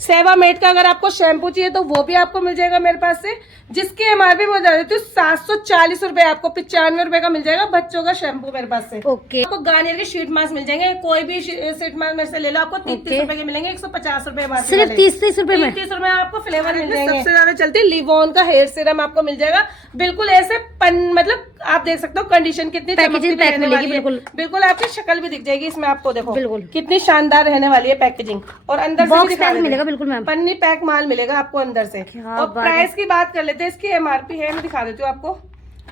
सेवामेड का अगर आपको शैम्पू चाहिए तो वो भी आपको मिल जाएगा मेरे पास से, जिसकी एमआरपी मैं बता देती हूँ 740 रुपए, आपको 95 रुपए का मिल जाएगा बच्चों का शैम्पू मेरे पास से। ओके। आपको गार्नियर के शीट मास्क मिल जाएंगे, कोई भी शीट मास्क मेरे से ले लो, आपको 30 रुपए के मिलेंगे, 150 रुपए एमआरपी, सिर्फ 30 रुपए में 30 रुपए आपको फ्लेवर मिल जाएंगे। सबसे ज्यादा चलती है लिवोन का हेयर सीरम आपको मिल जाएगा, बिल्कुल ऐसे मतलब आप देख सकते हो कंडीशन कितनी चमकती रहने वाली है, बिल्कुल आपकी शक्ल भी दिख जाएगी इसमें, आपको देखो बिल्कुल कितनी शानदार रहने वाली है पैकेजिंग। और अंदर से बॉक्स पैक मिलेगा, बिल्कुल मैम, पन्नी पैक माल मिलेगा आपको अंदर से। और प्राइस की बात कर लेते हैं, इसकी एमआरपी है, मैं दिखा देती हूँ आपको,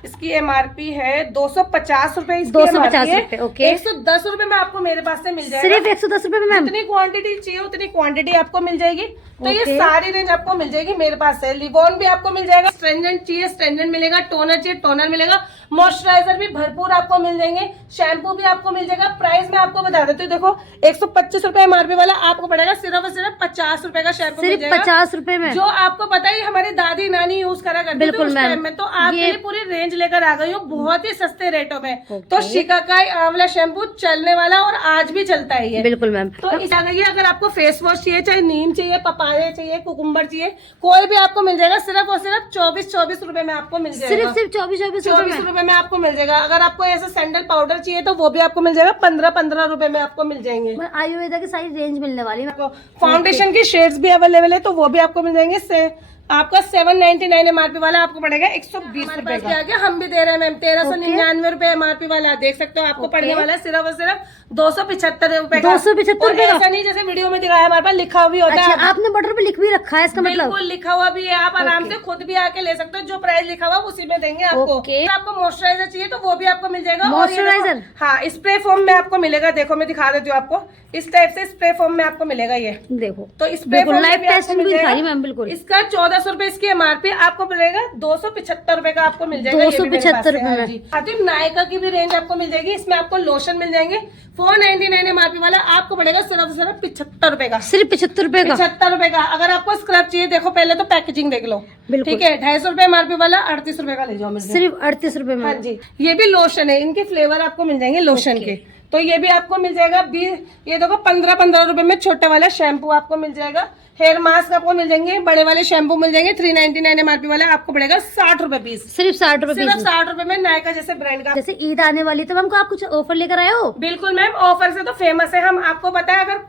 इसकी एमआरपी है 250 रुपए, 250 रुपए, ओके। 110 रुपए में आपको मेरे पास से मिल जाएगा, सिर्फ 110 रुपए में मैम। जितनी क्वांटिटी चाहिए उतनी क्वांटिटी आपको मिल जाएगी। तो ये सारी रेंज आपको मिल जाएगी मेरे पास से। लिवोन भी आपको मिल जाएगा, स्ट्रेंजेंट चाहिए स्ट्रेंजेंट मिलेगा, टोनर चाहिए टोनर मिलेगा, मॉइस्चराइजर भी भरपूर आपको मिल जाएंगे, शैम्पू भी आपको मिल जाएगा। प्राइस में आपको बता देती हूँ, देखो 125 रुपए एमआरपी वाला आपको पड़ेगा सिर्फ और सिर्फ 50 रुपए का शैम्पू मिल जाएगा, 50 रुपए में, जो आपको पता है हमारी दादी नानी यूज करा करती थी उस टाइम में। तो आपके लिए पूरी रेंज लेकर आ गई हूँ बहुत ही सस्ते रेटों में। तो शिकाकाई आंवला शैम्पू चलने वाला और आज भी चलता है ये, बिल्कुल मैम। तो इस आ गई है। अगर आपको फेस वॉश चाहिए, चाहे नीम चाहिए, पपाया चाहिए, कुकुम्बर चाहिए, कोई भी आपको मिल जाएगा सिर्फ और सिर्फ 24 रुपए में आपको मिल जाएगा, सिर्फ 24 रुपए में आपको मिल जाएगा। अगर आपको ऐसा सैंडल पाउडर चाहिए तो वो भी आपको मिल जाएगा 15 रुपए में आपको मिल जाएंगे। आयुर्वेदा की सारी रेंज मिलने वाली है। आपको फाउंडेशन की शेड्स भी अवेलेबल है तो वो भी आपको मिल जाएंगे। आपका 799 एमआरपी वाला आपको पड़ेगा 120 रुपए का। आगे हम भी दे रहे हैं मैम 1399 रुपए एमआरपी वाला, देख सकते हो आपको पड़ने वाला है सिर्फ और सिर्फ 275 रुपए का। 275 रुपए, ऐसा नहीं जैसे वीडियो में दिखाया, हमारे पास लिखा हुआ भी होता है। आपने बॉर्डर पे लिख भी रखा है इसका मतलब? बिल्कुल लिखा हुआ भी है, आप आराम से खुद भी आके ले सकते हो, जो प्राइस लिखा हुआ उसी में देंगे आपको। आपको मॉइस्चराइजर चाहिए तो वो भी आपको मिल जाएगा, मॉइस्चराइजर, हाँ स्प्रे फॉर्म में आपको मिलेगा। देखो मैं दिखा देती हूँ आपको, इस टाइप से स्प्रे फॉर्म में आपको मिलेगा ये, देखो तो स्प्रे फॉर्म लाइव टेस्टिंग भी दिखा रही मैम, बिल्कुल। इसका 1400 रुपए इसकी एमआरपी आपको मिलेगा, 275 रुपए का आपको मिल जाएगा, 275 रुपए में। नायका की भी रेंज आपको मिल जाएगी, इसमें आपको लोशन मिल जाएंगे 499 एमआरपी वाला आपको पड़ेगा सिर्फ सिर्फ 75 रुपए का, सिर्फ 75 रुपए का, 75 रुपए का। अगर आपको स्क्रब चाहिए, देखो पहले तो पैकेजिंग देख लो, ठीक है, 250 रुपए एमआरपी वाला 38 रुपए का ले जाओ, सिर्फ 38 रुपए में। हाँ जी, ये भी लोशन है, इनके फ्लेवर आपको मिल जाएंगे लोशन के, तो ये भी आपको मिल जाएगा 20, ये देखो 15 रुपए में छोटा वाला शैम्पू आपको मिल जाएगा। हेयर मास्क आपको मिल जाएंगे, बड़े वाले शैम्पू मिल जाएंगे 399 एमआरपी वाला आपको पड़ेगा 60 रुपए पीस, सिर्फ 60 रुपए, सिर्फ 60 रुपए में नायका जैसे ब्रांड का। जैसे ईद आने वाली तो मैम को आप कुछ ऑफर लेकर आए हो? बिल्कुल मैम, ऑफर से तो फेमस है हम, आपको पता है अगर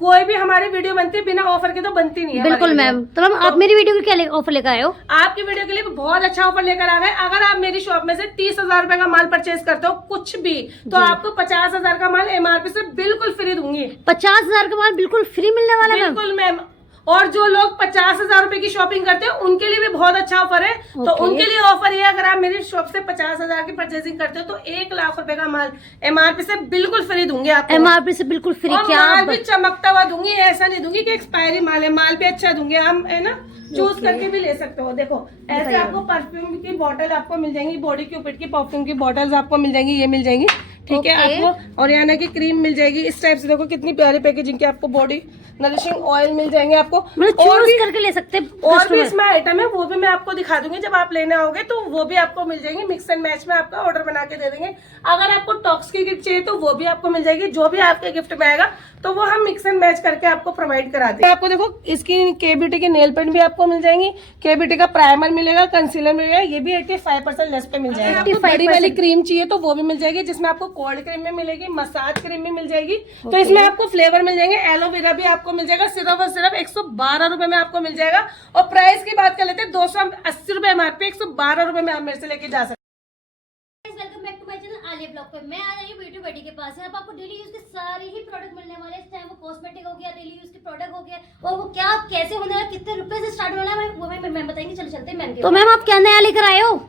कोई भी हमारी वीडियो बनती है बिना ऑफर के तो बनती नहीं है। बिल्कुल मैम, तो मैम आप मेरी वीडियो के क्या ऑफर लेकर आए हो? आपकी वीडियो के लिए बहुत अच्छा ऑफर लेकर आ गए। अगर आप मेरी शॉप में से 30,000 रुपए का माल परचेज करते हो कुछ भी, तो आपको 50,000 का माल एमआरपी से बिल्कुल फ्री दूंगी। 50,000 का माल बिल्कुल फ्री मिलने वाला है? बिल्कुल मैम, और जो लोग 50,000 रुपए की शॉपिंग करते हैं उनके लिए भी बहुत अच्छा ऑफर है। तो उनके लिए ऑफर ये, अगर आप मेरी शॉप से 50,000 की परचेसिंग करते हो तो 1 लाख रुपए का माल एमआरपी से बिल्कुल फ्री दूंगी आपको, एमआरपी से बिल्कुल फ्री। और क्या माल भी चमकता हुआ दूंगी, ऐसा नहीं दूंगी कि एक्सपायरी माल है, माल भी अच्छा दूंगी हम, है ना, चूज करके भी ले सकते हो। देखो ऐसे आपको परफ्यूम की बोतल आपको मिल जाएंगी, बॉडी क्यूपिड की परफ्यूम की बोतल्स आपको मिल जाएंगी, ये मिल जाएंगी, ठीक है। आपको ओरियाना की क्रीम मिल जाएगी इस टाइप से, देखो कितनी प्यारी पैकेजिंग की। आपको बॉडी नरिशिंग ऑयल मिल जाएंगे आपको, और भी करके ले सकते हैं। और भी इसमें आइटम है, वो भी मैं आपको दिखा दूंगी जब आप लेने आओगे, तो वो भी आपको मिल जाएंगे। मिक्स एंड मैच में आपका ऑर्डर बना के दे देंगे। अगर आपको टॉक्स की गिफ्ट चाहिए तो वो भी आपको मिल जाएगी, जो भी आपके गिफ्ट में आएगा तो वो हम मिक्स एंड मैच करके आपको प्रोवाइड करा देंगे। आपको देखो इसकी के ब्यूटी की नेल पेंट भी आपको मिल जाएंगी, के ब्यूटी का प्राइमर मिलेगा, कंसीलर मिलेगा, ये भी 85% लेस पे मिल जाएगा। आपको बड़ी वाली क्रीम चाहिए तो वो भी मिल जाएगी, जिसमें आपको कोल्ड क्रीम भी मिलेगी, मसाज क्रीम भी मिल जाएगी। तो इसमें आपको फ्लेवर मिल जाएंगे, एलोवेरा भी आपको मिल जाएगा, सिर्फ और सिर्फ 112 रुपए में आपको मिल जाएगा। और प्राइस की बात कर लेते हैं, 280 रुपए एमआरपी, 112 रुपए में आप मेरे से लेके जा सकते हैं। Welcome back to my channel Alia blog पे। मैं आ रही हूँ ब्यूटी बडी के पास। यहाँ पर आपको डेली यूज के सारे ही प्रोडक्ट मिलने वाले हैं। चाहे वो कॉस्मेटिक हो गया, डेली यूज के प्रोडक्ट हो गया, और वो क्या कैसे होने वाला, कितने रुपए से स्टार्ट होना है, वो मैम बताएंगे। चलो चलते हैं मैम के। तो मैम आप क्या नया लेकर आए हो?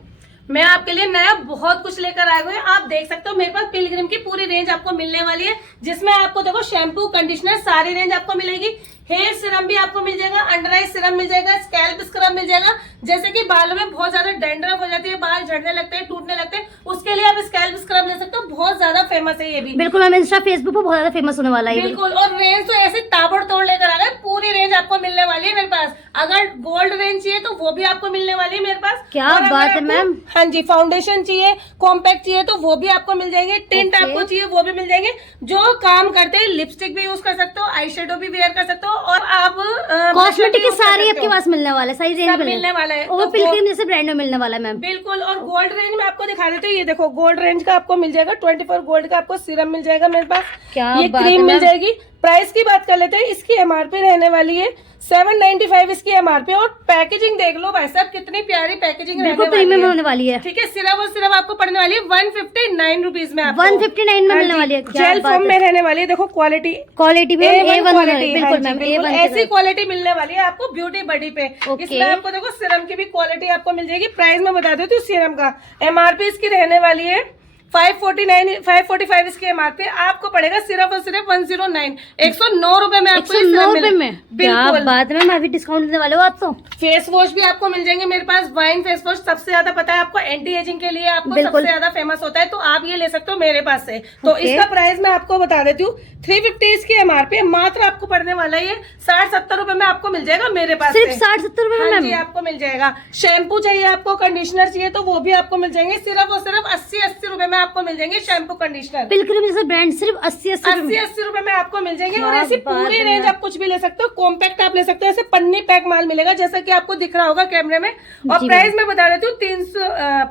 मैं आपके लिए नया बहुत कुछ लेकर आए हुए हैं। आप देख सकते हो मेरे पास पिलग्रिम की पूरी रेंज आपको मिलने वाली है, जिसमें आपको देखो शैम्पू कंडीशनर सारी रेंज आपको मिलेगी। हेयर सीरम भी आपको मिल जाएगा, अंडर आई सीरम मिल जाएगा, स्कैल्प स्क्रब मिल जाएगा। जैसे कि बालों में बहुत ज्यादा डैंड्रफ हो जाती है, बाल झड़ने लगते हैं, टूटने लगते हैं, उसके लिए आप स्कैल्प स्क्रब ले सकते हो, बहुत ज्यादा फेमस है ये भी। बिल्कुल मैम, इंस्टा फेसबुक पर बहुत ज्यादा फेमस होने वाला है। बिल्कुल, और रेंज तो ऐसे ताबड़तोड़ लेकर आ गए, पूरी रेंज आपको मिलने वाली है मेरे पास। अगर गोल्ड रेंज चाहिए तो वो भी आपको मिलने वाली है मेरे पास। क्या बात है मैम। हाँ जी, फाउंडेशन चाहिए, कॉम्पैक्ट चाहिए तो वो भी आपको मिल जाएंगे, टिंट आपको चाहिए वो भी मिल जाएंगे। जो काम करते हैं लिपस्टिक भी यूज कर सकते हो, आई शेडो भी वेयर कर सकते हो, और आप कॉस्मेटिक के सारे आपके पास मिलने वाले, सारी रेंज मिलने वाला है। और पिलग्रिम जैसे ब्रांड में मिलने वाला है मैम। बिल्कुल। और गोल्ड रेंज में आपको दिखा देते हैं, ये देखो गोल्ड रेंज का आपको मिल जाएगा 24 गोल्ड का आपको सीरम मिल जाएगा मेरे पास। क्या ये बात क्रीम है मिल मैम। जाएगी। प्राइस की बात कर लेते हैं, इसकी एमआरपी रहने वाली है 795 इसकी एमआरपी। और पैकेजिंग देख लो भाई साहब, कितनी प्यारी पैकेजिंग बिल्कुल प्रीमियम होने वाली है। ठीक है। सिरप और सिरप आपको पड़ने वाली है 159 रुपीज में, 159 में मिलने वाली है। जेल फॉर्म में रहने वाली है। देखो क्वालिटी भी A1 बिल्कुल मैम, A1 ऐसी क्वालिटी मिलने वाली है आपको ब्यूटी बडी पे। इसमें आपको देखो सीरम की भी क्वालिटी आपको मिल जाएगी। प्राइस में बता देती हूँ सीरम का। एमआरपी इसकी रहने वाली है 545 इसकी एमआरपी। आपको पड़ेगा सिर्फ और सिर्फ 109 109 रुपए में आपको 109 रुपए में। बिल्कुल। क्या बात है मैम, अभी डिस्काउंट देने वाले हो आप तो। फेस वॉश भी आपको मिल जाएंगे मेरे पास। वाइन फेस वॉश सबसे ज्यादा पता है आपको, एंटी एजिंग के लिए आपको सबसे ज्यादा फेमस होता है, तो आप ये ले सकते हो मेरे पास से। तो इसका प्राइस मैं आपको बता देती हूँ 350 इसकी एमआरपी। मात्र आपको पड़ने वाला है 60-70 रुपए में आपको मिल जाएगा मेरे पास। सिर्फ 60-70 रुपए में जी आपको मिल जाएगा। शैम्पू चाहिए आपको, कंडीशनर चाहिए तो वो भी आपको मिल जाएंगे। सिर्फ और सिर्फ 80-80 रुपए में आपको मिल जाएंगे शैम्पू कंडीशनर। पिलग्रिम जैसे ब्रांड सिर्फ 80-80 रुपए में आपको मिल जाएंगे। और ऐसी पूरी रेंज आप कुछ भी ले सकते हो। कॉम्पैक्ट आप ले सकते हो, ऐसे पन्नी पैक माल मिलेगा जैसा कि आपको दिख रहा होगा कैमरे में। और प्राइस में बता देती हूँ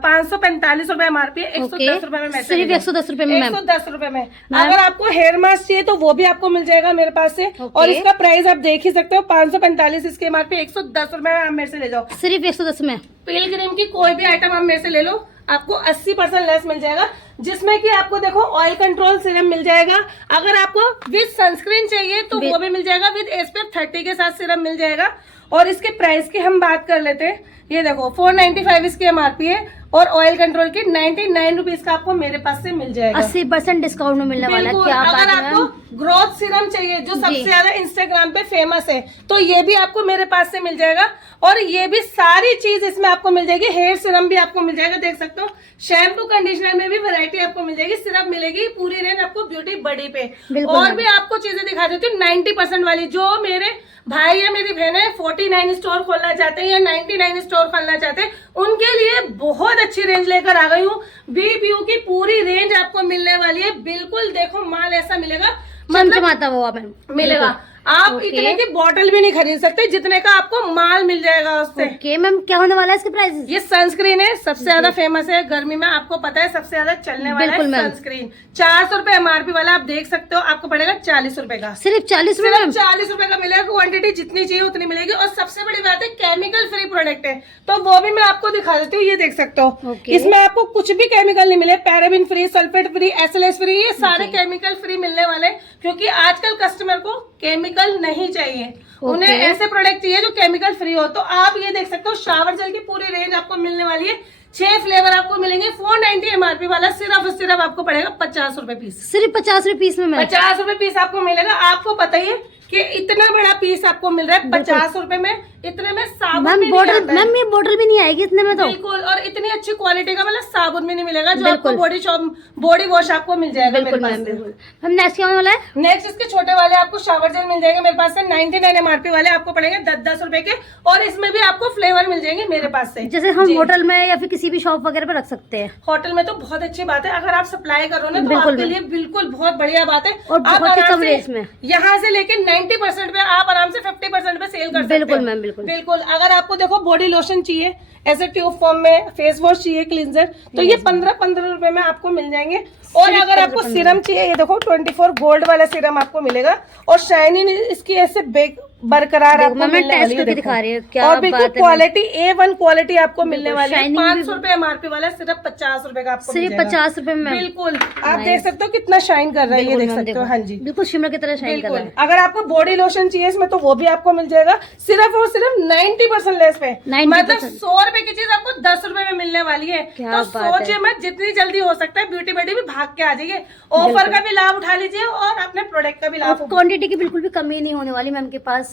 545 रुपए एमआरपी, 110 रुपए में। सिर्फ 110 रुपए में, 110 रुपए में। अगर आपको हेयर मास्क चाहिए तो वो भी आपको मिल जाएगा मेरे पास से। और इसका प्राइस आप देख ही सकते हो 545 इसके एमआरपी, 110 रुपए में आप मेरे से ले जाओ। सिर्फ 110 में। पिलग्रिम की कोई भी आइटम आप मेरे से ले लो, आपको 80% लेस मिल जाएगा। जिसमें कि आपको देखो ऑयल कंट्रोल सीरम मिल जाएगा। अगर आपको विद सनस्क्रीन चाहिए तो वो भी मिल जाएगा। विद SPF 30 के साथ सीरम मिल जाएगा। और इसके प्राइस की हम बात कर लेते हैं। ये देखो 495 इसकी एमआरपी है। और ऑयल कंट्रोल की 99 रुपीज का आपको मेरे पास से मिल जाएगा। 80% डिस्काउंट में मिलने वाला है। क्या बात अगर है आपको ग्रोथ सीरम चाहिए जो सबसे ज्यादा इंस्टाग्राम पे फेमस है तो ये भी आपको मेरे पास से मिल जाएगा। और ये भी सारी चीज इसमें आपको मिल जाएगी। हेयर सीरम भी आपको मिल जाएगा, देख सकते हो। शैम्पू कंडीशनर में भी वैरायटी आपको मिल जाएगी। सिरप मिलेगी, पूरी रेंज आपको ब्यूटी बडी पे। और भी आपको चीजें दिखा देती हूँ 90% वाली। जो मेरे भाई या मेरी बहनें 49 स्टोर खोलना चाहते हैं या 99 स्टोर खोलना चाहते हैं, उनके लिए बहुत अच्छी रेंज लेकर आ गई हूँ। BBU की पूरी रेंज आपको मिलने वाली है। बिल्कुल देखो माल ऐसा मिलेगा, चमचमाता हुआ मिलेगा। आप इतने की बोतल भी नहीं खरीद सकते जितने का आपको माल मिल जाएगा उससे। मैम क्या होने वाला है इसके प्राइस? ये सनस्क्रीन है, सबसे ज्यादा फेमस है गर्मी में, आपको पता है सबसे ज्यादा चलने वाला है सनस्क्रीन। 400 रुपए एमआरपी वाला आप देख सकते हो। आपको पड़ेगा 40 रुपए का। सिर्फ 40 रुपए? 40 रुपए का मिलेगा। क्वांटिटी जितनी चाहिए उतनी मिलेगी। और सबसे बड़ी बात है केमिकल फ्री प्रोडक्ट है, तो वो भी मैं आपको दिखा देती हूँ। ये देख सकते हो इसमें आपको कुछ भी केमिकल नहीं मिले। Paraben free, sulphate free, SLS free, ये सारे केमिकल फ्री मिलने वाले। क्योंकि आजकल कस्टमर को केमिकल नहीं चाहिए, उन्हें ऐसे प्रोडक्ट चाहिए जो केमिकल फ्री हो। तो आप ये देख सकते हो शावर जेल की पूरी रेंज आपको मिलने वाली है। 6 फ्लेवर आपको मिलेंगे। 490 एमआरपी वाला सिर्फ आपको पड़ेगा 50 रुपए पीस। सिर्फ 50 रुपए पीस में? 50 रुपए पीस आपको मिलेगा। आपको पता ही है कि इतना बड़ा पीस आपको मिल रहा है 50 रुपए में। इतने में साबुन मैम भी बोतल, मैम ये बोतल भी नहीं आएगी इतने में तो। बिल्कुल। और इतनी अच्छी क्वालिटी का मतलब साबुन भी नहीं मिलेगा जो आपको बॉडी वॉश आपको मिल जाएगा मेरे पास से। हम नेक्स्ट क्या वाला है? नेक्स्ट इसके छोटे वाले आपको शावर जेल मिल जाएंगे मेरे पास से। 99 एमआरपी वाले आपको पड़ेंगे 10-10 रुपए के। और इसमें भी आपको फ्लेवर मिल जाएंगे मेरे पास से। जैसे हम होटल में या फिर किसी भी शॉप वगैरह पे रख सकते हैं। होटल में तो बहुत अच्छी बात है, अगर आप सप्लाई करो ना तो आपके लिए बिल्कुल बहुत बढ़िया बात है। और बहुत ही कम रेट में यहाँ से लेके 90% पे आप आराम से 50% पे सेल कर सकते हैं। बिल्कुल मैम, बिल्कुल। अगर आपको देखो बॉडी लोशन चाहिए ऐसे ट्यूब फॉर्म में, फेस वॉश चाहिए क्लींजर, तो ये 15-15 रुपए में आपको मिल जाएंगे। और अगर आपको सीरम चाहिए, ये देखो 24 गोल्ड वाला सीरम आपको मिलेगा। और शाइनिंग इसकी ऐसे बरकरार आपको मिलने वाली है। दिखा रही है क्या और बिल्कुल क्वालिटी A1 क्वालिटी आपको मिलने वाली है। शाइनिंग 500 रुपए एमआरपी वाला सिर्फ 50 रुपए का आपको सिर्फ 50 रुपए में। बिल्कुल। आप देख सकते हो कितना शाइन कर रहा है, ये देख सकते हो। हाँ जी, बिल्कुल शिमर की तरह शाइन कर रहा है। अगर आपको बॉडी लोशन चाहिए इसमें तो वो भी आपको मिल जाएगा सिर्फ और सिर्फ 90% लेस पे। मतलब 100 रुपए की चीज आपको 10 रुपए में मिलने वाली है। तो सोचिए मत, जितनी जल्दी हो सकता है ब्यूटी बडी भी भाग के आ जाइए। ऑफर का भी लाभ उठा लीजिए और अपने प्रोडक्ट का भी लाभ। क्वांटिटी की बिल्कुल भी कमी नहीं होने वाली मैम के पास।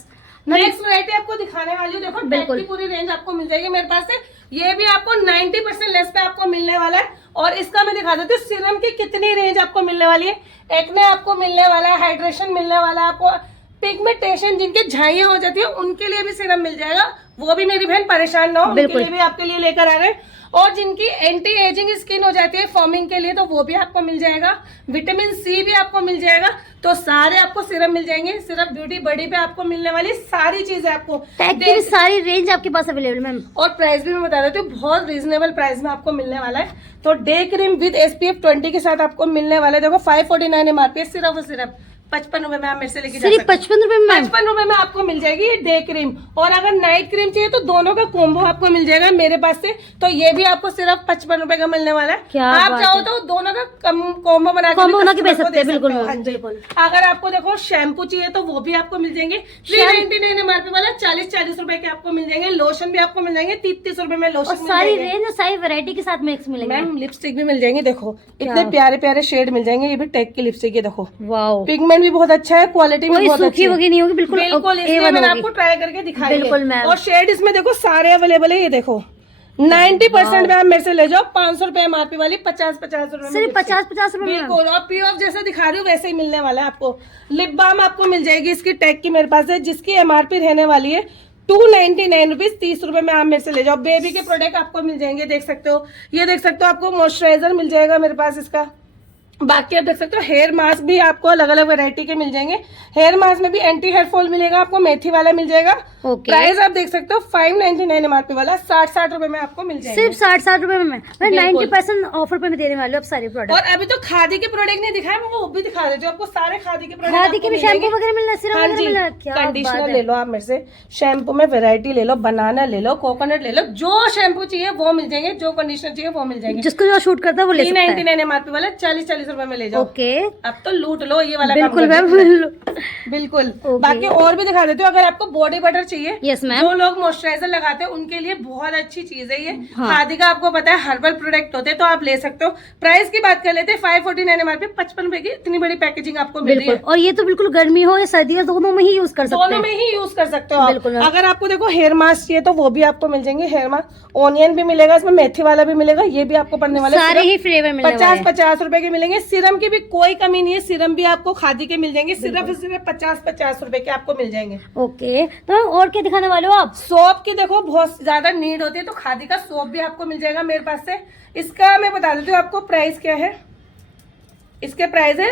नेक्स्ट वैरायटी आपको दिखाने वाली हूँ। देखो बिल्कुल पूरी रेंज आपको मिल जाएगी मेरे पास से। ये भी आपको 90% लेस पे आपको मिलने वाला है। और इसका मैं दिखा देती हूँ सीरम की कितनी रेंज आपको मिलने वाली है। एक्ने आपको मिलने वाला है, हाइड्रेशन मिलने वाला है आपको, पिगमेंटेशन जिनके झाइयां हो जाती है उनके लिए भी सीरम मिल जाएगा। वो भी मेरी बहन परेशान ना हो, उनके लिए भी आपके लिए लेकर आ गए। और जिनकी एंटी एजिंग स्किन हो जाती है फॉर्मिंग के लिए तो वो भी आपको मिल जाएगा। विटामिन सी भी आपको मिल जाएगा। तो सारे आपको सिरप मिल जाएंगे। सिर्फ ब्यूटी बडी पे आपको मिलने वाली सारी चीजें आपको टैग की भी सारी रेंज आपके पास अवेलेबल मैम। और प्राइस भी मैं बता देती हूँ, बहुत रीजनेबल प्राइस में आपको मिलने वाला है। तो डे क्रीम विद SPF 20 के साथ आपको मिलने वाला है। देखो 549 MRP सिर्फ और सिर्फ 55 रुपए में आप मेरे से लेके जा सकते हैं। 55 रुपए में 55 रुपए में आपको मिल जाएगी ये डे क्रीम। और अगर नाइट क्रीम चाहिए तो दोनों का कॉम्बो आपको मिल जाएगा मेरे पास से। तो ये भी आपको सिर्फ 55 रुपए का मिलने वाला है। क्या आप चाहो तो दोनों का कॉम्बो बना के बेच सकते हैं। बिल्कुल हाँ जी। अगर आपको देखो शैम्पू चाहिए तो वो भी आपको मिल जाएंगे। 399 MRP वाला 40 रुपए के आपको मिल जाएंगे। लोशन भी आपको मिल जाएंगे 30 रुपए में लोशन। सारी रेंज और सारी वैरायटी के साथ मिक्स मिलेंगे। मैम लिपस्टिक भी मिल जाएंगे। देखो इतने प्यारे प्यारे शेड मिल जाएंगे। ये भी टेक की लिपस्टिक है। देखो वाओ, पिगमेंट भी बहुत अच्छा है, क्वालिटी भी बहुत अच्छी है। नहीं होगी बिल्कुल। बिल्कुल इसलिए मैंने आपको ट्राई करके दिखाई है। बिल्कुल मैम। और शेड इसमें देखो सारे अवेलेबल है। ये देखो 90% में आप मेरे से ले जाओ। 500 रुपए MRP वाली 50 रुपए सिर्फ 50 रुपए में। बिल्कुल। और पीओफ जैसे दिखा रही हूँ वैसे ही मिलने वाला है आपको। लिप बाम आपको मिल जाएगी इसकी टैग की मेरे पास है, जिसकी MRP रहने वाली है 299 रुपीज। 30 रुपए में आप मेरे से ले जाओ। बेबी के प्रोडक्ट आपको मिल जाएंगे। देख सकते हो, ये देख सकते हो आपको मॉइस्चराइजर मिल जाएगा मेरे पास इसका। बाकी आप देख सकते हो हेयर मास्क भी आपको अलग अलग वैरायटी के मिल जाएंगे। हेयर मास्क में भी एंटी हेयर फॉल मिलेगा आपको, मेथी वाला मिल जाएगा। प्राइस आप देख सकते हो 599 MRP वाला 60 रुपए में आपको मिल जाएगा। सिर्फ 60 रुपए में 90% ऑफर पे मैं देने वाली हूँ सारे प्रोडक्ट। और अभी तो खादी के प्रोडक्ट नहीं दिखाए, मैं वो भी दिखा देती हूँ आपको। सारे खादी के प्रोडक्ट, खादी के भी शैम्पू वगैरह मिल रहा है। हाँ जी। कंडीशनर ले लो आप मेरे से, शैम्पू में वैरायटी ले लो, बनाना ले लो, कोकोनट ले लो, जो शैम्पू चाहिए वो मिल जाएंगे, जो कंडीशनर चाहिए वो मिल जाएंगे। जिसको जो शूट करता है वो ले सकता है। 399 MRP वाला 40 रुपए में ले जाओ। ओके, अब तो लूट लो ये वाला। बिल्कुल मैम। बिल्कुल। बाकी और भी दिखा देती हूँ। अगर आपको बॉडी बटर चाहिए, यस मैम, जो लोग मॉइस्चराइजर लगाते हैं उनके लिए बहुत अच्छी चीज है ये। खादी का आपको पता है हर्बल प्रोडक्ट होते हैं तो आप ले सकते हो। प्राइस की बात कर लेते हैं 549 MRP 55 रुपए की इतनी बड़ी पैकेजिंग आपको मिल रही है। और ये तो बिल्कुल गर्मी हो या सर्दी हो दोनों में ही यूज कर सकते हैं। दोनों में ही यूज कर सकते हो आप। अगर आपको देखो हेयर मास्क चाहिए तो वो भी आपको मिल जाएंगे। हेयर मास्क ऑनियन भी मिलेगा, इसमें मेथी वाला भी मिलेगा। ये भी आपको पड़ने वाला सारे ही फ्लेवर मिलेंगे। 50 रुपए के मिलेंगे। सीरम की भी कोई कमी नहीं है, सीरम भी आपको खादी के मिल जाएंगे। सिर्फ 50 रुपए के आपको मिल जाएंगे। ओके, तो और क्या दिखाने वाले हो आप? सोप की देखो बहुत ज्यादा नीड होती है तो खादी का सोप भी आपको मिल जाएगा मेरे पास से। इसका मैं बता देती हूँ आपको प्राइस क्या है। इसके प्राइस है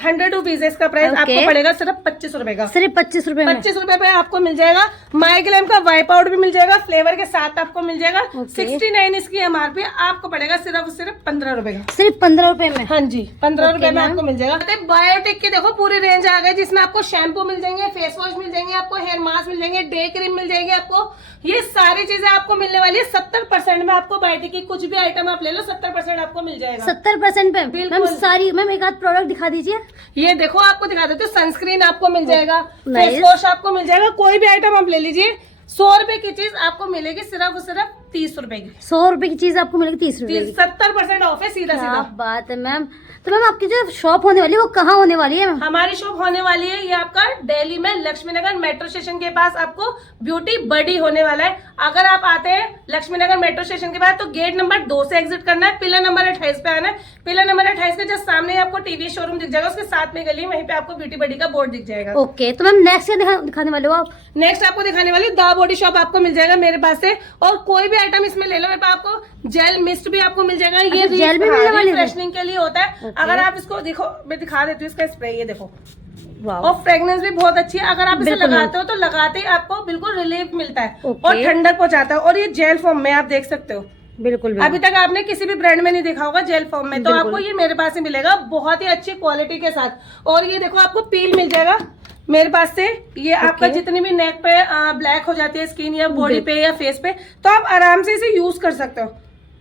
100 रुपीज है इसका प्राइस। आपको पड़ेगा सिर्फ 25 रुपए का। सिर्फ 25 रुपए में। 25 रुपए पे आपको मिल जाएगा। माइग्लैम का वाइप आउट भी मिल जाएगा, फ्लेवर के साथ आपको मिल जाएगा। 69 इसकी MRP, आपको पड़ेगा सिर्फ 15 रुपए का। सिर्फ 15 रुपए में। हाँ जी, 15 रुपए में आपको मिल जाएगा। बायोटिक की देखो पूरी रेंज आ गई, जिसमें आपको शैम्पू मिल जाएंगे, फेस वॉश मिल जाएंगे, आपको हेयर मास्क मिल जाएंगे, डे क्रीम मिल जाएंगे। आपको ये सारी चीजें आपको मिलने वाली है 70% में। आपको बायोटिक की कुछ भी आइटम आप ले लो 70% आपको मिल जाएगा। 70% पे बिल्कुल सारी। मैम एक आध प्रोडक्ट दिखा दीजिए। ये देखो आपको दिखा देते हो, सनस्क्रीन आपको मिल जाएगा, फेस वॉश आपको मिल जाएगा। कोई भी आइटम आप ले लीजिए। 100 रुपए की चीज आपको मिलेगी सिर्फ 30 रुपए की। 100 रुपए की चीज आपको मिलेगी 30 रुपए की। 70% ऑफ है सीधा सीधा। बात है मैम। तो मैम आपकी जो शॉप होने वाली है वो कहाँ होने वाली है? हमारी शॉप होने वाली है ये आपका दिल्ली में लक्ष्मी नगर मेट्रो स्टेशन के पास आपको ब्यूटी बडी होने वाला है। अगर आप आते हैं लक्ष्मी नगर मेट्रो स्टेशन के बाद तो गेट नंबर 2 से एग्जिट करना है, पिलर नंबर 28 पे आना है। पिलर नंबर 28 के जस्ट सामने आपको टीवी शोरूम दिख जाएगा, उसके साथ में गली, वहीं पे आपको ब्यूटी बडी का बोर्ड दिख जाएगा। ओके, तो मैम नेक्स्ट क्या दिखाने वाले हो आप? नेक्स्ट आपको दिखाने वाली द बॉडी शॉप आपको मिल जाएगा मेरे पास से। और कोई भी आइटम इसमें ले लो, मेरे पास आपको जेल मिस्ट भी आपको मिल जाएगा। ये जेल भी मिलने वाली है, फ्रेशनिंग के लिए होता है। अगर आप इसको देखो, मैं दिखा देती हूँ इसका स्प्रे। ये देखो, और फ्रेग्रेंस भी बहुत अच्छी है। अगर आप इसे लगाते हो तो लगाते ही आपको बिल्कुल रिलीफ मिलता है और ठंडक पहुंचाता है। और ये जेल फॉर्म में आप देख सकते हो। बिल्कुल अभी तक आपने किसी भी ब्रांड में नहीं देखा होगा जेल फॉर्म में, तो आपको ये मेरे पास ही मिलेगा बहुत ही अच्छी क्वालिटी के साथ। और ये देखो आपको पील मिल जाएगा मेरे पास से। ये आपका जितनी भी नेक पे ब्लैक हो जाती है स्किन या बॉडी पे या फेस पे, तो आप आराम से इसे यूज कर सकते हो।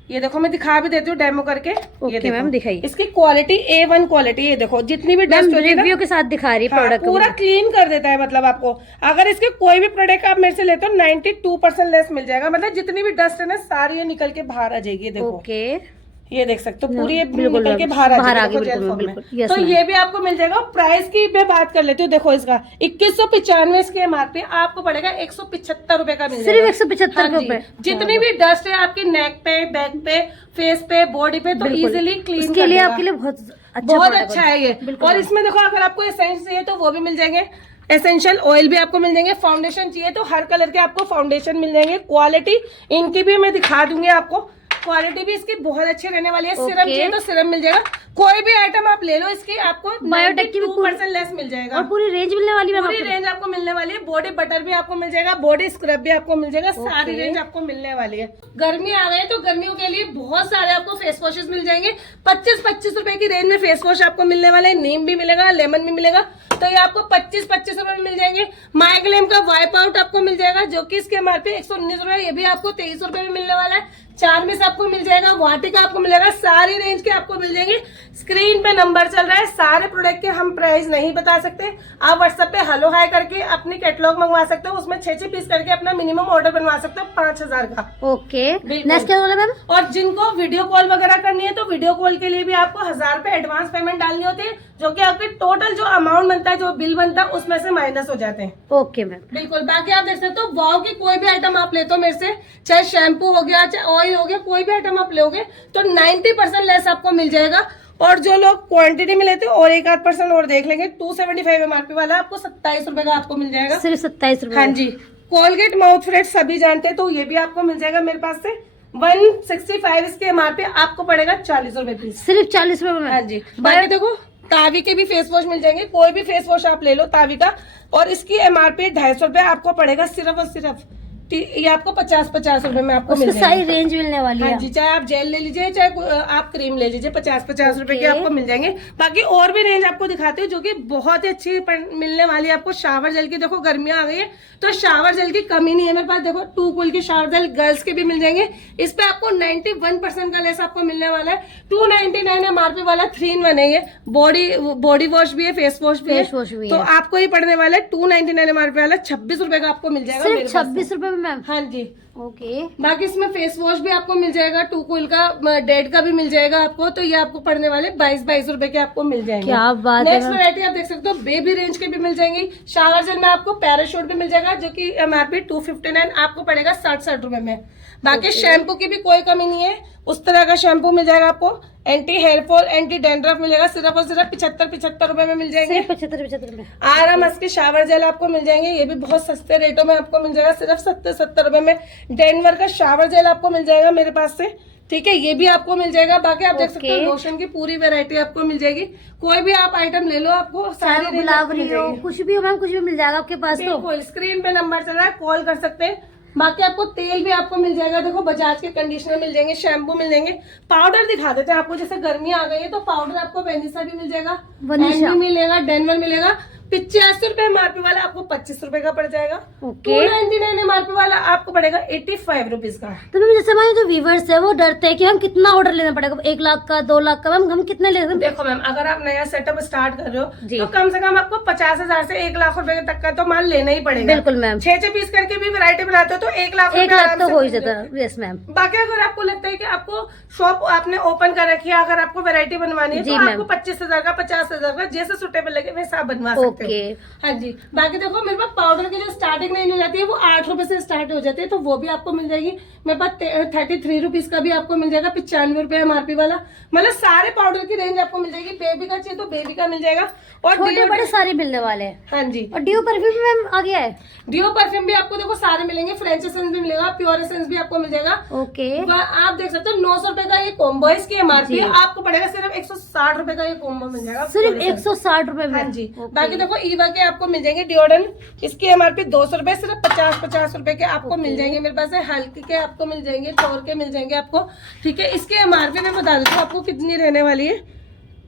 ये देखो मैं दिखा भी देती हूँ डेमो करके। ये देखो मैम दिखाइए इसकी क्वालिटी A1 क्वालिटी। ये देखो जितनी भी डस्ट होती है रिव्यू के साथ दिखा रही है प्रोडक्ट पूरा क्लीन कर देता है। मतलब आपको अगर इसके कोई भी प्रोडक्ट आप मेरे से लेते हो 92% लेस मिल जाएगा। मतलब जितनी भी डस्ट है ना सारी ये निकल के बाहर आ जाएगी। देखो ओके, ये देख सकते हो पूरी निकल के बाहर आ जाएगी। तो ये भी आपको मिल जाएगा। प्राइस की मैं बात कर लेती हूँ। देखो इसका 2195 इसकी MRP, आपको पड़ेगा 175 रुपए का मिल जाएगा। सिर्फ 175 रुपए। जितनी भी डस्ट है आपकी नेक पे, बैक पे, फेस पे, बॉडी पे, तो इजिली क्लीन के लिए आपके लिए बहुत अच्छा है ये। और इसमें देखो अगर आपको एसेंस चाहिए तो वो भी मिल जाएंगे। एसेंशियल ऑयल भी आपको मिल जाएंगे। फाउंडेशन चाहिए तो हर कलर के आपको फाउंडेशन मिल जाएंगे। क्वालिटी इनकी भी मैं दिखा दूंगी आपको। क्वालिटी भी इसकी बहुत अच्छी रहने वाली है। Okay. सिरम चाहिए तो सिरम मिल जाएगा, कोई भी आइटम आप ले लो इसकी आपको बायोटेक की भी 92% लेस मिल जाएगा। और पूरी रेंज मिलने वाली है पूरी रेंज आपको मिलने वाली है। बॉडी बटर भी आपको मिल जाएगा, बॉडी स्क्रब भी आपको मिल जाएगा, सारी रेंज आपको मिलने वाली है। गर्मी आ गई तो गर्मियों के लिए बहुत सारे आपको फेस वॉशेस मिल जाएंगे। 25-25 रुपए की रेंज में फेस वॉश आपको मिलने वाले हैं। नीम भी मिलेगा, लेमन भी मिलेगा, तो ये आपको 25-25 रुपए में मिल जाएंगे। माइग्लेम का वाइप आउट आपको मिल जाएगा, जो कि इसके एमआरपी 119 रुपए, ये भी आपको 23 रुपए में मिलने वाला है। चार्मिस आपको मिल जाएगा, वाटिका आपको मिलेगा, सारी रेंज के आपको मिल जाएंगे। स्क्रीन पे नंबर चल रहा है, सारे प्रोडक्ट के हम प्राइस नहीं बता सकते। आप व्हाट्सएप पे हेलो हाई करके अपनी कैटलॉग मंगवा सकते हो, उसमें 6-6 पीस करके अपना मिनिमम ऑर्डर बनवा सकते हो 5000 का। ओके, बिल्कुल। नेक्स्ट क्या बोला मैम? और जिनको वीडियो कॉल वगैरह करनी है तो वीडियो कॉल के लिए भी आपको 1000 रुपए एडवांस पेमेंट डालनी होती है, जो कि आपके टोटल जो अमाउंट बनता है, जो बिल बनता है, उसमें से माइनस हो जाते हैं। ओके मैम, बिल्कुल। बाकी आप देख सकते हो वाव की कोई भी आइटम आप लेते हो मेरे से, चाहे शैम्पू हो गया, चाहे ऑयल हो गया, कोई भी आइटम आप लोगे तो 90% लेस आपको मिल जाएगा। और जो लोग क्वांटिटी में लेते हो और 1-8% और देख लेंगे, 275 एमआरपी वाला आपको 27 रुपए का आपको मिल जाएगा। सिर्फ 27 रुपए। हाँ जी। कोलगेट माउथ फ्रेश सभी जानते हैं, तो ये भी आपको मिल जाएगा मेरे पास से 165। इसके एमआरपी आपको पड़ेगा 40 रुपए पीस। सिर्फ 40 रुपए में। हाँ जी। बाकी देखो तावी के भी फेस वॉश मिल जाएंगे, कोई भी फेस वॉश आप ले लो तावी का, और इसकी एमआरपी 250 रुपए आपको पड़ेगा सिर्फ और सिर्फ। ये आपको 50-50 रुपए में आपको मिल उसकी जाएगा। सारी रेंज मिलने वाली है। हाँ जी, चाहे आप जेल ले लीजिए, चाहे आप क्रीम ले लीजिए, 50-50 रुपए के आपको मिल जाएंगे। बाकी और भी रेंज आपको दिखाती हूँ, जो कि बहुत ही अच्छी मिलने वाली है आपको। शावर जेल की देखो, गर्मियां आ गई है तो शावर जेल की कमी नहीं है मेरे पास। देखो 2 कूल की शावर जेल गर्ल्स के भी मिल जाएंगे, इस पे आपको 91% का लेस आपको मिलने वाला है। 299 एमआरपी वाला 3-in-1 है ये। बॉडी वॉश भी है, फेस वॉश भी है, तो आपको ये पड़ने वाला है 299 एमआरपी वाला 26 रुपए का आपको मिल जाएगा। सिर्फ 26 रुपए में मैम। हाँ जी। ओके। बाकी इसमें फेस वॉश भी आपको मिल जाएगा, 2 कूल का, डेड का भी मिल जाएगा आपको, तो ये आपको पड़ने वाले 22 रुपए के आपको मिल जाएंगे। क्या बात है। नेक्स्ट वैरायटी आप देख सकते हो, बेबी रेंज के भी मिल जाएंगी। शावर जेल में आपको पैराशूट भी मिल जाएगा, जो कि एमआरपी 259 आपको पड़ेगा 60 रुपए में। बाकी शैम्पू की भी कोई कमी नहीं है, उस तरह का शैम्पू मिल जाएगा आपको। Anti hair fall, anti dandruff मिलेगा, सिर्फ और सिर्फ 75 रुपए में मिल जाएंगे। 75 रुपए। आरामस के शावर जेल आपको मिल जाएंगे, ये भी बहुत सस्ते रेटों में आपको मिल जाएगा, सिर्फ 70 रुपए में। डेनवर का शावर जेल आपको मिल जाएगा मेरे पास से, ठीक है, ये भी आपको मिल जाएगा। बाकी आप देख सकते हो लोशन की पूरी वैरायटी आपको मिल जाएगी, कोई भी आप आइटम ले लो, आपको सारी गुलाबरी हो, कुछ भी हो मैम, कुछ भी मिल जाएगा आपके पास। तो बिल्कुल, स्क्रीन पे नंबर चल रहा है, कॉल कर सकते हैं। बाकी आपको तेल भी आपको मिल जाएगा, देखो बजाज के कंडीशनर मिल जाएंगे, शैम्पू मिल जाएंगे। पाउडर दिखा देते हैं आपको, जैसे गर्मी आ गई है तो पाउडर आपको वेनिसा भी मिल जाएगा, वनीशा मिलेगा, डेनवर मिलेगा। 85 रुपए एमआरपी वाला आपको 25 रुपए का पड़ जाएगा। 299 एमआरपी वाला आपको पड़ेगा 85 रुपीज का। तो मैम जैसे हमारे जो व्यूवर्स है वो डरते हैं कि हम कितना ऑर्डर लेना पड़ेगा, 1 लाख का, 2 लाख का, मैम हम कितने ले? देखो मैम, अगर आप नया सेटअप स्टार्ट कर रहे हो तो कम से कम आपको 50,000 से 1 लाख रुपए तक का तो माल लेना ही पड़ेगा। बिल्कुल मैम। 6 पीस करके भी वैरायटी बनाते हो तो 1 लाख तो हो ही जाता है। Yes ma'am. बाकी अगर आपको लगता है कि आपको शॉप आपने ओपन कर रखी है, अगर आपको वैरायटी बनवानी है तो आपको 25,000 का, 50,000 का, जैसे सुटेबल लगे वैसे आप बनवा सकते हो। हाँ जी। बाकी देखो मेरे पास पाउडर की जो स्टार्टिंग रेंज हो जाती है वो 8 रुपए से स्टार्ट हो जाती है, तो वो भी आपको मिल जाएगी। मेरे पास 33 रुपीज का भी आपको मिल जाएगा, 95 रुपए एमआरपी वाला। मतलब सारे पाउडर की रेंज आपको मिल जाएगी। बेबी का चाहिए तो बेबी का मिल जाएगा, और छोटे बड़े सारे मिलने वाले हैं। हाँ जी। और डियो परफ्यूम मैम आ गया है। डियो परफ्यूम भी आपको देखो सारे मिलेंगे, फ्रेंच एसेंस भी मिलेगा, प्योर एसेंस भी आपको मिल जाएगा। ओके। आप देख सकते हो 900 रुपए का ये कॉम्बो, इसकी एमआरपी आपको पड़ेगा सिर्फ 160 रुपए का ये कॉम्बो मिल जाएगा, सिर्फ 160 रुपए में। हाँ जी। बाकी देखो ईवा के आपको मिल जाएंगे डिओड्रेंट, इसकी एमआरपी 200 रुपए, सिर्फ 50 रुपए के आपको मिल जाएंगे मेरे पास। हल्की के आपको मिल जाएंगे, टोर के मिल जाएंगे आपको, ठीक है। इसकी एमआरपी मैं बता देती हूँ आपको कितनी रहने वाली है।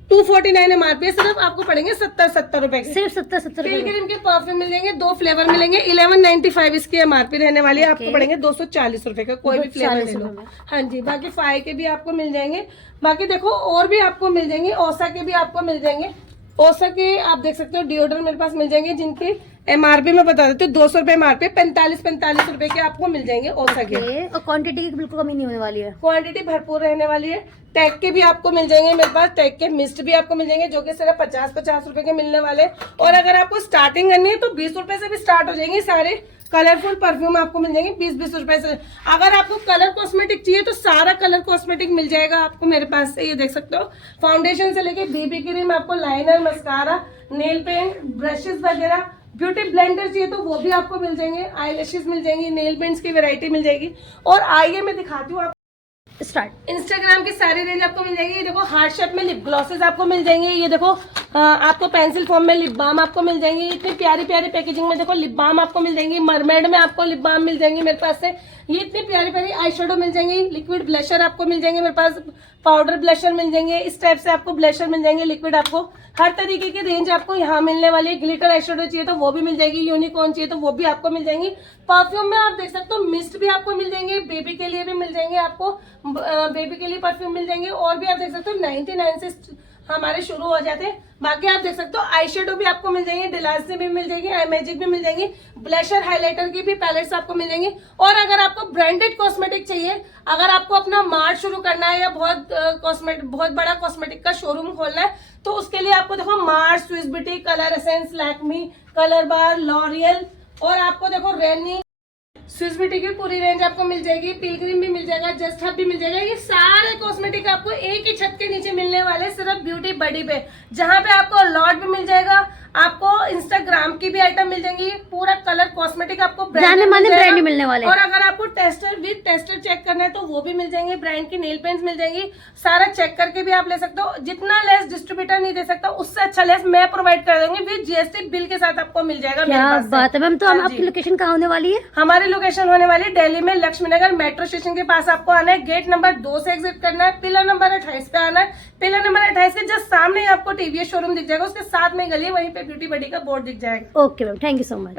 249 एमआरपी है, सिर्फ आपको पड़ेंगे 70 रुपए के। सिर्फ 70 रुपए। क्रीम के परफ्यूम मिल जाएंगे, 2 फ्लेवर मिलेंगे, 1195 इसकी एमआरपी रहने वाली है। आपको पड़ेंगे 240 रुपए का, कोई भी फ्लेवर ले लो। हाँ जी। बाकी फाई के भी आपको मिल जाएंगे। बाकी देखो और भी आपको मिल जाएंगे, ओसा के भी आपको मिल जाएंगे। ओसा के आप देख सकते हो डिओड्रेंट मेरे पास मिल जाएंगे, जिनकी एमआरपी में बता देती हूँ 200 रुपए एमआरपी, 45 रुपए के आपको मिल जाएंगे ओसा के। और क्वांटिटी की बिल्कुल कमी नहीं होने वाली है, क्वांटिटी भरपूर रहने वाली है। टैग के भी आपको मिल जाएंगे मेरे पास, टैग के मिस्ट भी आपको मिल जाएंगे, जो कि सिर्फ 50 रुपए के मिलने वाले। और अगर आपको स्टार्टिंग करनी है तो 20 रुपए से भी स्टार्ट हो जाएंगे सारे कलरफुल परफ्यूम आपको मिल जाएंगे 20-20 रुपए से। अगर आपको कलर कॉस्मेटिक चाहिए तो सारा कलर कॉस्मेटिक मिल जाएगा आपको मेरे पास से। ये देख सकते हो, फाउंडेशन से लेके बीबी क्रीम, आपको liner, mascara, nail paint, brushes वगैरह, ब्यूटी ब्लेंडर चाहिए तो वो भी आपको मिल जाएंगे, आई लैशेस मिल जाएंगी, नेल पेंट्स की वैरायटी मिल जाएगी। और आइए मैं दिखाती हूँ स्टार्ट। इंस्टाग्राम की सारी रेंज आपको मिल जाएगी। ये देखो हार्ड शेप में लिप ग्लॉसेस आपको मिल जाएंगे। ये देखो आपको पेंसिल फॉर्म में लिप बाम आपको मिल जाएंगी। इतनी प्यारी प्यारी पैकेजिंग में देखो लिप बाम आपको मिल जाएंगी। मरमेड में आपको लिप बाम मिल जाएंगी मेरे पास से। ये इतनी प्यारी प्यारी आई शेडो मिल जाएंगी। लिक्विड ब्लशर आपको मिल जाएंगे मेरे पास। पाउडर ब्लशर मिल जाएंगे। इस टाइप से आपको ब्लशर मिल जाएंगे लिक्विड। आपको हर तरीके की रेंज आपको यहाँ मिलने वाली है। ग्लिटर आई शेडो चाहिए तो वो भी मिल जाएगी। यूनिकॉर्न चाहिए तो वो भी आपको मिल जाएंगी। परफ्यूम में आप देख सकते हो मिस्ट भी आपको मिल जाएंगे। बेबी के लिए भी मिल जाएंगे आपको। बेबी के लिए परफ्यूम मिल जाएंगे। और भी आप देख सकते हो 99 से हमारे शुरू हो जाते हैं। बाकी आप देख सकते हो आई शेडो भी आपको मिल जाएंगे। डिलास भी मिल जाएगी। आई मैजिक भी मिल जाएंगी। ब्लशर हाइलाइटर की भी पैलेट्स आपको मिल जाएंगी। और अगर आपको ब्रांडेड कॉस्मेटिक चाहिए, अगर आपको अपना मार्ट शुरू करना है या बहुत बड़ा कॉस्मेटिक का शोरूम खोलना है, तो उसके लिए आपको देखो mart, Swiss Beauty, Colour Essence, Lakme, Colorbar, L'Oreal और आपको देखो रेनी, स्विस ब्यूटी की पूरी रेंज आपको मिल जाएगी। पिलग्रिम भी मिल जाएगा। जस्ट हब भी मिल जाएगा। ये सारे कॉस्मेटिक आपको एक ही छत के नीचे मिलने वाले, सिर्फ ब्यूटी बडी पे, जहाँ पे आपको लॉट भी मिल जाएगा। आपको इंस्टाग्राम की भी आइटम मिल जाएंगी। पूरा कलर कॉस्मेटिक आपको ब्रांड मिलने वाले। और अगर आपको टेस्टर विद टेस्टर चेक करना है तो वो भी मिल जाएंगे। ब्रांड की नेल पेंट्स मिल जाएंगी। सारा चेक करके भी आप ले सकते हो। जितना लेस डिस्ट्रीब्यूटर नहीं दे सकता, उससे अच्छा लेस मैं प्रोवाइड कर दूंगी। विद जीएसटी बिल के साथ आपको मिल जाएगा। क्या बात है मैम। तो हाँ आपकी लोकेशन कहाँ होने वाली है? हमारी लोकेशन होने वाली है दिल्ली में लक्ष्मीनगर मेट्रो स्टेशन के पास आपको आना है। गेट नंबर 2 से एग्जिट करना है। पिलर नंबर 28 पे आना है। पिलर नंबर 28 के जस्ट सामने ही आपको टीवीएस शोरूम दिख जाएगा। उसके साथ में गली, वहीं पे ब्यूटी बडी का बोर्ड दिख जाएगा। Okay ma'am, thank you so much.